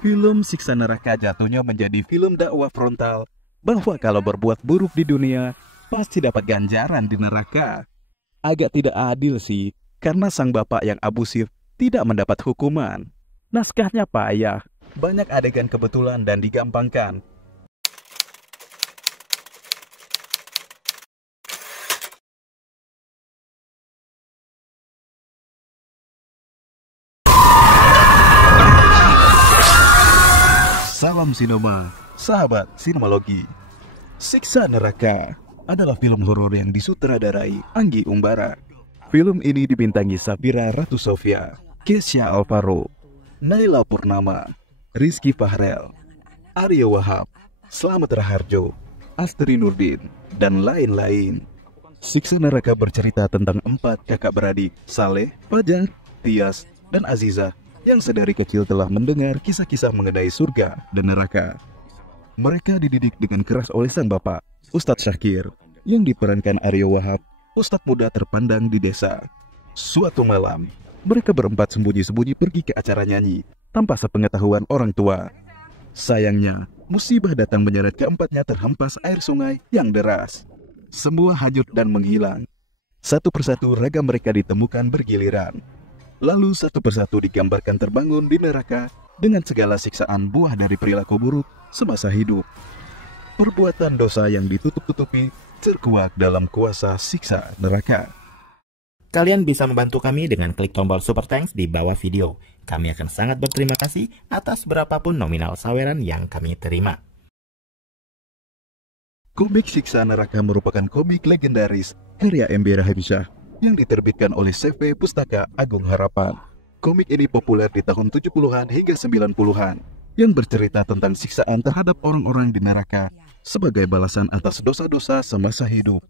Film Siksa Neraka jatuhnya menjadi film dakwah frontal bahwa kalau berbuat buruk di dunia, pasti dapat ganjaran di neraka. Agak tidak adil sih, karena sang bapak yang abusif tidak mendapat hukuman. Naskahnya payah, banyak adegan kebetulan dan digampangkan. Salam sinema, sahabat sinemalogi. Siksa Neraka adalah film horor yang disutradarai Anggi Umbara. Film ini dibintangi Safira Ratu Sofia, Kesha Alvaro, Naila Purnama, Rizky Fahrel, Aryo Wahab, Slamet Raharjo, Astri Nurdin, dan lain-lain. Siksa Neraka bercerita tentang 4 kakak beradik, Saleh, Fajar, Tias, dan Aziza, yang sedari kecil telah mendengar kisah-kisah mengenai surga dan neraka. Mereka dididik dengan keras oleh sang bapak, Ustadz Syakir, yang diperankan Aryo Wahab, ustadz muda terpandang di desa. Suatu malam, mereka berempat sembunyi-sembunyi pergi ke acara nyanyi, tanpa sepengetahuan orang tua. Sayangnya, musibah datang menyeret keempatnya terhempas air sungai yang deras. Semua hanyut dan menghilang. Satu persatu ragam mereka ditemukan bergiliran. Lalu satu persatu digambarkan terbangun di neraka dengan segala siksaan buah dari perilaku buruk semasa hidup. Perbuatan dosa yang ditutup-tutupi terkuak dalam kuasa siksa neraka. Kalian bisa membantu kami dengan klik tombol Super Thanks di bawah video. Kami akan sangat berterima kasih atas berapapun nominal saweran yang kami terima. Komik Siksa Neraka merupakan komik legendaris karya Embera Habisyah yang diterbitkan oleh CV Pustaka Agung Harapan. Komik ini populer di tahun 70-an hingga 90-an, yang bercerita tentang siksaan terhadap orang-orang di neraka sebagai balasan atas dosa-dosa semasa hidup.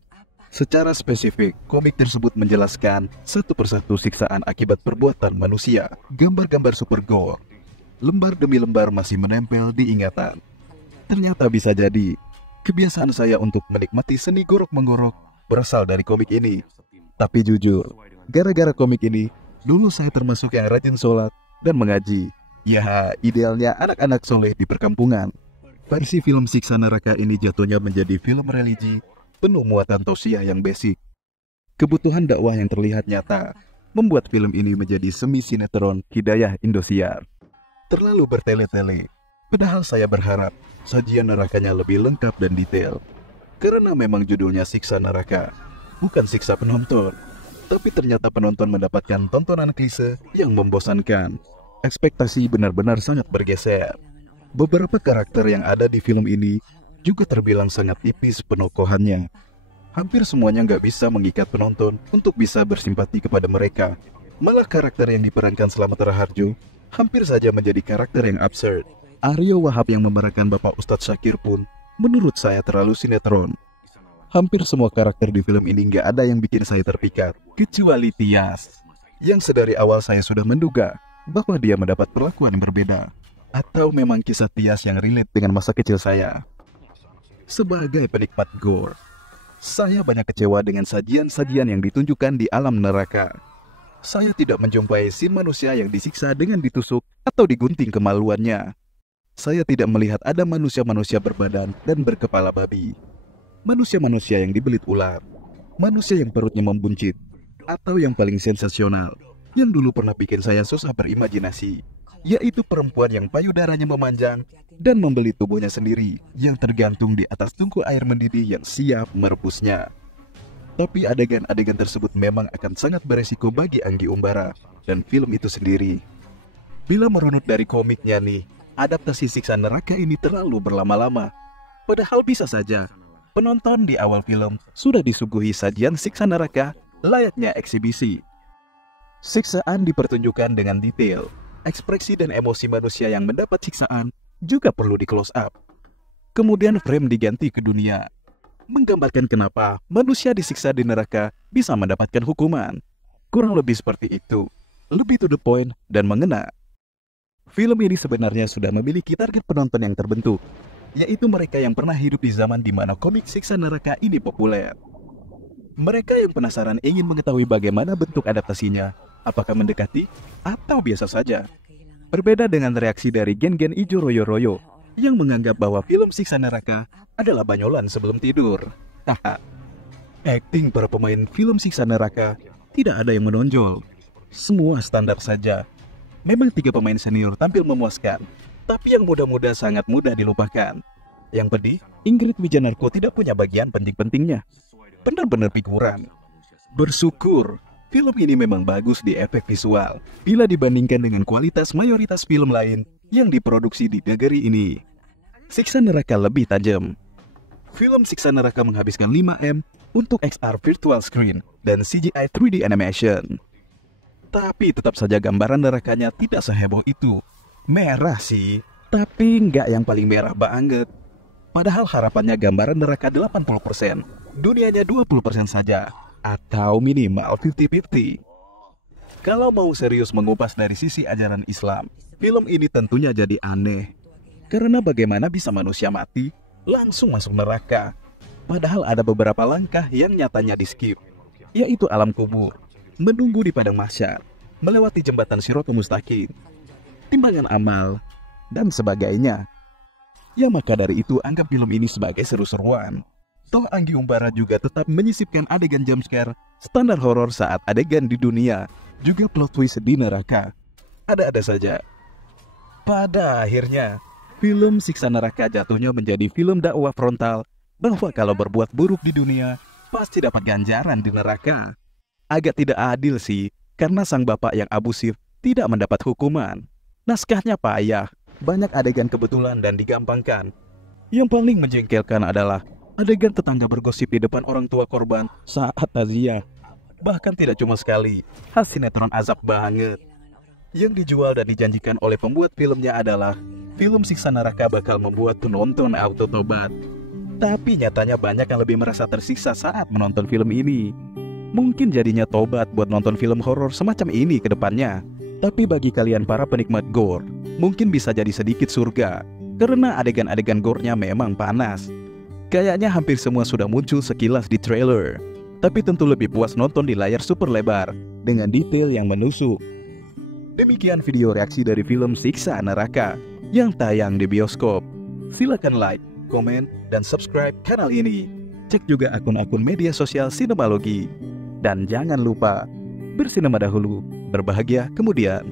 Secara spesifik, komik tersebut menjelaskan satu persatu siksaan akibat perbuatan manusia. Gambar-gambar super gore, lembar demi lembar masih menempel di ingatan. Ternyata bisa jadi, kebiasaan saya untuk menikmati seni gorok-menggorok berasal dari komik ini. Tapi jujur, gara-gara komik ini, dulu saya termasuk yang rajin sholat dan mengaji. Ya, idealnya anak-anak soleh di perkampungan. Versi film Siksa Neraka ini jatuhnya menjadi film religi, penuh muatan tausiah yang basic. Kebutuhan dakwah yang terlihat nyata, membuat film ini menjadi semi-sinetron Hidayah Indosiar. Terlalu bertele-tele, padahal saya berharap sajian nerakanya lebih lengkap dan detail. Karena memang judulnya Siksa Neraka, bukan siksa penonton. Tapi ternyata penonton mendapatkan tontonan klise yang membosankan. Ekspektasi benar-benar sangat bergeser. Beberapa karakter yang ada di film ini juga terbilang sangat tipis penokohannya. Hampir semuanya nggak bisa mengikat penonton untuk bisa bersimpati kepada mereka. Malah karakter yang diperankan Slamet Raharjo hampir saja menjadi karakter yang absurd. Aryo Wahab yang memerankan Bapak Ustadz Syakir pun menurut saya terlalu sinetron. Hampir semua karakter di film ini nggak ada yang bikin saya terpikat, kecuali Tias, yang sedari awal saya sudah menduga bahwa dia mendapat perlakuan yang berbeda. Atau memang kisah Tias yang relate dengan masa kecil saya. Sebagai penikmat gore, saya banyak kecewa dengan sajian-sajian yang ditunjukkan di alam neraka. Saya tidak menjumpai scene manusia yang disiksa dengan ditusuk atau digunting kemaluannya. Saya tidak melihat ada manusia-manusia berbadan dan berkepala babi. Manusia-manusia yang dibelit ular, manusia yang perutnya membuncit, atau yang paling sensasional, yang dulu pernah bikin saya susah berimajinasi, yaitu perempuan yang payudaranya memanjang dan membeli tubuhnya sendiri yang tergantung di atas tungku air mendidih yang siap merebusnya. Tapi adegan-adegan tersebut memang akan sangat beresiko bagi Anggi Umbara dan film itu sendiri. Bila merunut dari komiknya nih, adaptasi Siksa Neraka ini terlalu berlama-lama. Padahal bisa saja penonton di awal film sudah disuguhi sajian siksa neraka layaknya eksibisi. Siksaan dipertunjukkan dengan detail. Ekspresi dan emosi manusia yang mendapat siksaan juga perlu di close up. Kemudian frame diganti ke dunia, menggambarkan kenapa manusia disiksa di neraka bisa mendapatkan hukuman. Kurang lebih seperti itu, lebih to the point dan mengena. Film ini sebenarnya sudah memiliki target penonton yang terbentuk, yaitu mereka yang pernah hidup di zaman di mana komik Siksa Neraka ini populer. Mereka yang penasaran ingin mengetahui bagaimana bentuk adaptasinya, apakah mendekati atau biasa saja. Berbeda dengan reaksi dari gen-gen ijo royo-royo yang menganggap bahwa film Siksa Neraka adalah banyolan sebelum tidur. Haha. Akting para pemain film Siksa Neraka tidak ada yang menonjol. Semua standar saja. Memang 3 pemain senior tampil memuaskan, tapi yang muda-muda sangat mudah dilupakan. Yang pedih, Ingrid Wijanarko tidak punya bagian penting-pentingnya. Benar-benar figuran. Bersyukur, film ini memang bagus di efek visual bila dibandingkan dengan kualitas mayoritas film lain yang diproduksi di negeri ini. Siksa Neraka lebih tajam. Film Siksa Neraka menghabiskan 5M untuk XR virtual screen dan CGI 3D animation. Tapi tetap saja gambaran nerakanya tidak seheboh itu. Merah sih, tapi nggak yang paling merah banget. Padahal harapannya gambaran neraka 80%, dunianya 20% saja, atau minimal 50-50. Kalau mau serius mengupas dari sisi ajaran Islam, film ini tentunya jadi aneh. Karena bagaimana bisa manusia mati, langsung masuk neraka? Padahal ada beberapa langkah yang nyatanya di-skip, yaitu alam kubur, menunggu di padang mahsyar, melewati jembatan Shiratal Mustaqim, timbangan amal, dan sebagainya. Ya maka dari itu anggap film ini sebagai seru-seruan. Toh Anggi Umbara juga tetap menyisipkan adegan jumpscare standar horor saat adegan di dunia, juga plot twist di neraka. Ada-ada saja. Pada akhirnya, film Siksa Neraka jatuhnya menjadi film dakwah frontal bahwa kalau berbuat buruk di dunia, pasti dapat ganjaran di neraka. Agak tidak adil sih, karena sang bapak yang abusif tidak mendapat hukuman. Naskahnya payah, banyak adegan kebetulan dan digampangkan. Yang paling menjengkelkan adalah adegan tetangga bergosip di depan orang tua korban saat takziah. Bahkan tidak cuma sekali, khas sinetron azab banget. Yang dijual dan dijanjikan oleh pembuat filmnya adalah film Siksa Neraka bakal membuat penonton auto tobat. Tapi nyatanya banyak yang lebih merasa tersiksa saat menonton film ini. Mungkin jadinya tobat buat nonton film horor semacam ini ke depannya. Tapi bagi kalian para penikmat gore, mungkin bisa jadi sedikit surga, karena adegan-adegan gore-nya memang panas. Kayaknya hampir semua sudah muncul sekilas di trailer. Tapi tentu lebih puas nonton di layar super lebar, dengan detail yang menusuk. Demikian video reaksi dari film Siksa Neraka yang tayang di bioskop. Silakan like, komen, dan subscribe kanal ini. Cek juga akun-akun media sosial Sinemalogi. Dan jangan lupa, bersinema dahulu, berbahagia kemudian.